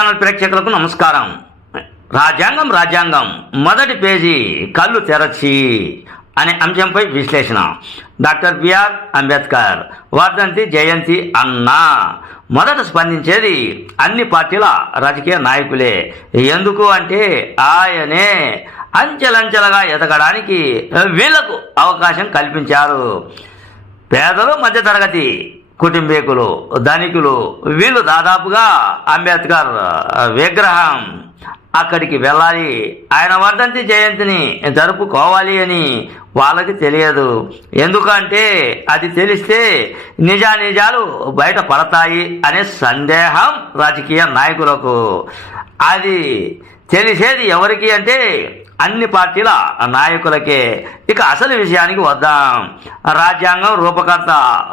Channel ప్రేక్షకులకు నమస్కారం. రాజ్యాంగం రాజ్యాంగం. మొదటి పేజీ కళ్ళు తెరచి అనే అంశంపై విశ్లేషణ. డాక్టర్ బిఆర్ అంబేద్కర్ వర్ధంతి జయంతి అన్నా. మొదట స్పందించేది అన్ని పార్టీల రాజకీయ నాయకులే. ఎందుకు అంటే ఆయనే అంచెలంచెలుగా ఎదగడానికి వీళ్ళకు అవకాశం కల్పించారు. పేదలు మధ్యతరగతి కుటుంబీకులు ధనికులు వీళ్ళు దాదాపుగా అంబేద్కర్ విగ్రహం అక్కడికి వెళ్ళాలి. ఆయన వర్ధంతి జయంతిని జరుపుకోవాలి అని వాళ్ళకి తెలియదు. ఎందుకంటే అది తెలిస్తే నిజానిజాలు బయట పడతాయి అనే సందేహం రాజకీయ నాయకులకు. అది తెలిసేది ఎవరికి అంటే అన్ని పార్టీల నాయకులకే. ఇక అసలు విషయానికి వద్దాం. రాజ్యాంగం రూపకర్త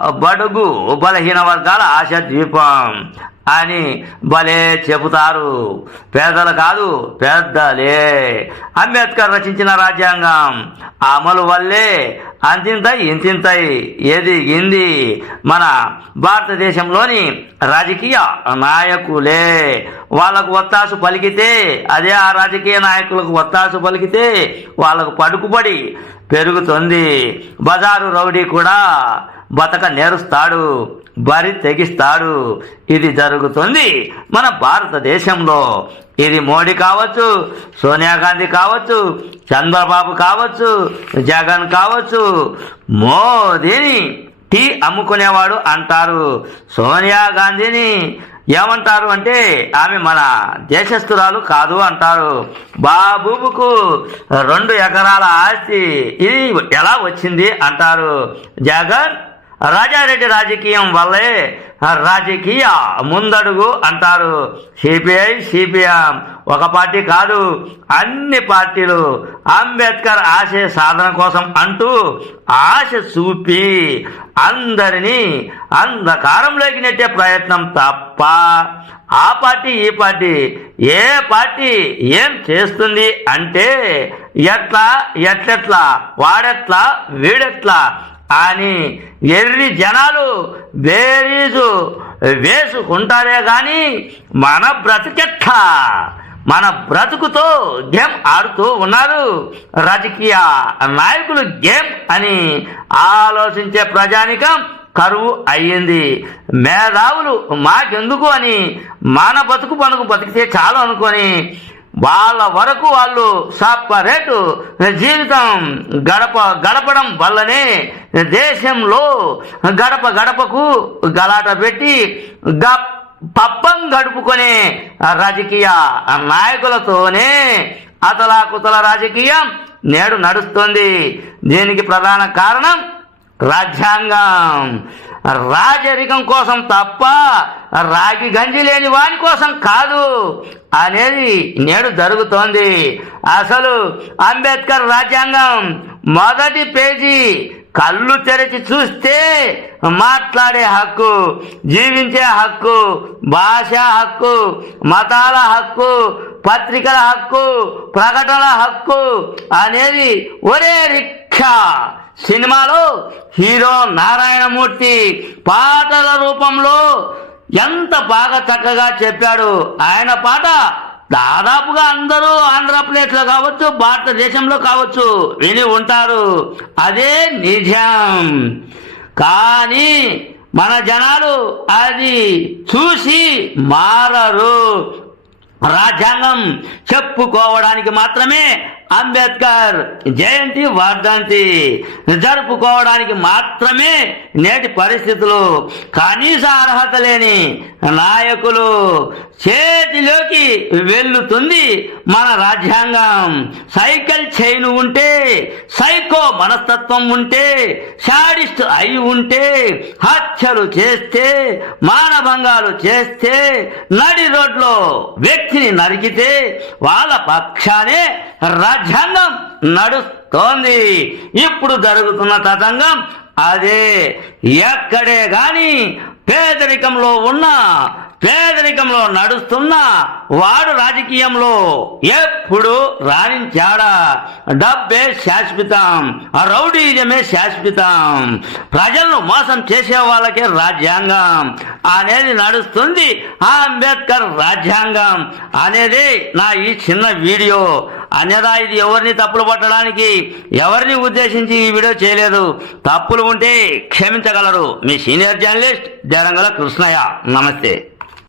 బడుగు బలహీన వర్గాల ఆశ ద్వీపం అని భలే చెబుతారు. పేదలు కాదు పెద్దలే. అంబేద్కర్ రచించిన రాజ్యాంగం అమలు వల్లే అంతింతాయి ఇంతింతాయి ఏది ఇంది మన భారతదేశంలోని రాజకీయ నాయకులే. వాళ్ళకు ఒత్తాసు పలికితే అదే ఆ రాజకీయ నాయకులకు ఒత్తాసు పలికితే వాళ్ళకు పడుకుబడి పెరుగుతుంది. బజారు రౌడీ కూడా బతక నేరుస్తాడు బరి తెగిస్తాడు. ఇది జరుగుతుంది మన భారతదేశంలో. ఇది మోడీ కావచ్చు సోనియా గాంధీ కావచ్చు చంద్రబాబు కావచ్చు జగన్ కావచ్చు. మోదీని టీ అమ్ముకునేవాడు అంటారు. సోనియా గాంధీని ఏమంటారు అంటే ఆమె మన దేశస్థురాలు కాదు అంటారు. బాబుకు రెండు ఎకరాల ఆస్తి ఇది ఎలా వచ్చింది అంటారు. జగన్ రాజారెడ్డి రాజకీయం వల్లే రాజకీయ ముందడుగు అంటారు. సిపిఐ సిపిఎం ఒక పార్టీ కాదు. అన్ని పార్టీలు అంబేద్కర్ ఆశయ సాధన కోసం అంటూ ఆశ చూపి అందరినీ అంధకారంలోకి నెట్టే ప్రయత్నం తప్ప ఆ పార్టీ ఈ పార్టీ ఏ పార్టీ ఏం చేస్తుంది అంటే ఎట్లా ఎట్లెట్లా వాడెట్లా వీడెట్లా అని ఎర్రి జనాలు బేరీజు వేసుకుంటారే కానీ మన బ్రతికెట్ట. మన బ్రతుకుతో గేమ్ ఆడుతూ ఉన్నారు. రాజకీయ నాయకులు గేమ్ అని ఆలోచించే ప్రజానికం కరువు అయ్యింది. మేధావులు మాకెందుకు అని మన బతుకు పనుకు బతికితే చాలు అనుకొని వాళ్ళ వరకు వాళ్ళు సపరేటు జీవితం గడప గడపడం వల్లనే దేశంలో గడప గడపకు గలాట పెట్టి గ పప్పం గడుపుకునే రాజకీయ నాయకులతోనే అతలాకుతల రాజకీయం నేడు నడుస్తుంది. దీనికి ప్రధాన కారణం రాజ్యాంగం. రాజరికం కోసం తప్ప రాగి గంజి లేని వాని కోసం కాదు అనేది నేడు జరుగుతోంది. అసలు అంబేద్కర్ రాజ్యాంగం మొదటి పేజీ కళ్ళు తెరిచి చూస్తే మాట్లాడే హక్కు జీవించే హక్కు భాష హక్కు మతాల హక్కు పత్రికల హక్కు ప్రకటనల హక్కు అనేది ఒరే రిక్షా. సినిమాలో హీరో నారాయణమూర్తి పాటల రూపంలో ఎంత బాగా చక్కగా చెప్పాడు. ఆయన పాట దాదాపుగా అందరూ ఆంధ్రప్రదేశ్లో కావచ్చు భారతదేశంలో కావచ్చు విని ఉంటారు. అదే నిజం. కానీ మన జనాలు అది చూసి మారరు. రాజ్యాంగం చెప్పుకోవడానికి మాత్రమే అంబేద్కర్ జయంతి వర్ధంతి. జరుపుకోవడానికి మాత్రమే నేటి పరిస్థితులు. కనీస అర్హత లేని నాయకులు చేతిలోకి వెళ్ళుతుంది మన రాజ్యాంగం. సైకిల్ చైన్ ఉంటే సైకో మనస్తత్వం ఉంటే షాడిస్ట్ అయి ఉంటే హత్యలు చేస్తే మానభంగాలు చేస్తే నడి రోడ్లో వ్యక్తిని నరికితే వాళ్ళ పక్షానే రాజ్యాంగం నడుస్తోంది. ఇప్పుడు జరుగుతున్న తతంగం అదే. ఎక్కడే గాని పేదరికంలో ఉన్న పేదరికంలో నడుస్తున్న వాడు రాజకీయంలో ఎప్పుడు రాణించాడా? డబ్బే శాశ్వతం రౌడీజమే శాశ్వతం. ప్రజలను మోసం చేసే వాళ్ళకే రాజ్యాంగం అనేది నడుస్తుంది. అంబేద్కర్ రాజ్యాంగం అనేది నా ఈ చిన్న వీడియో. అన్యదా ఇది ఎవరిని తప్పులు పట్టడానికి? ఎవరిని ఉద్దేశించి ఈ వీడియో చేయలేదు? తప్పులు ఉంటే క్షమించగలరు. మీ సీనియర్ జర్నలిస్ట్ జరంగల కృష్ణయ్య. నమస్తే.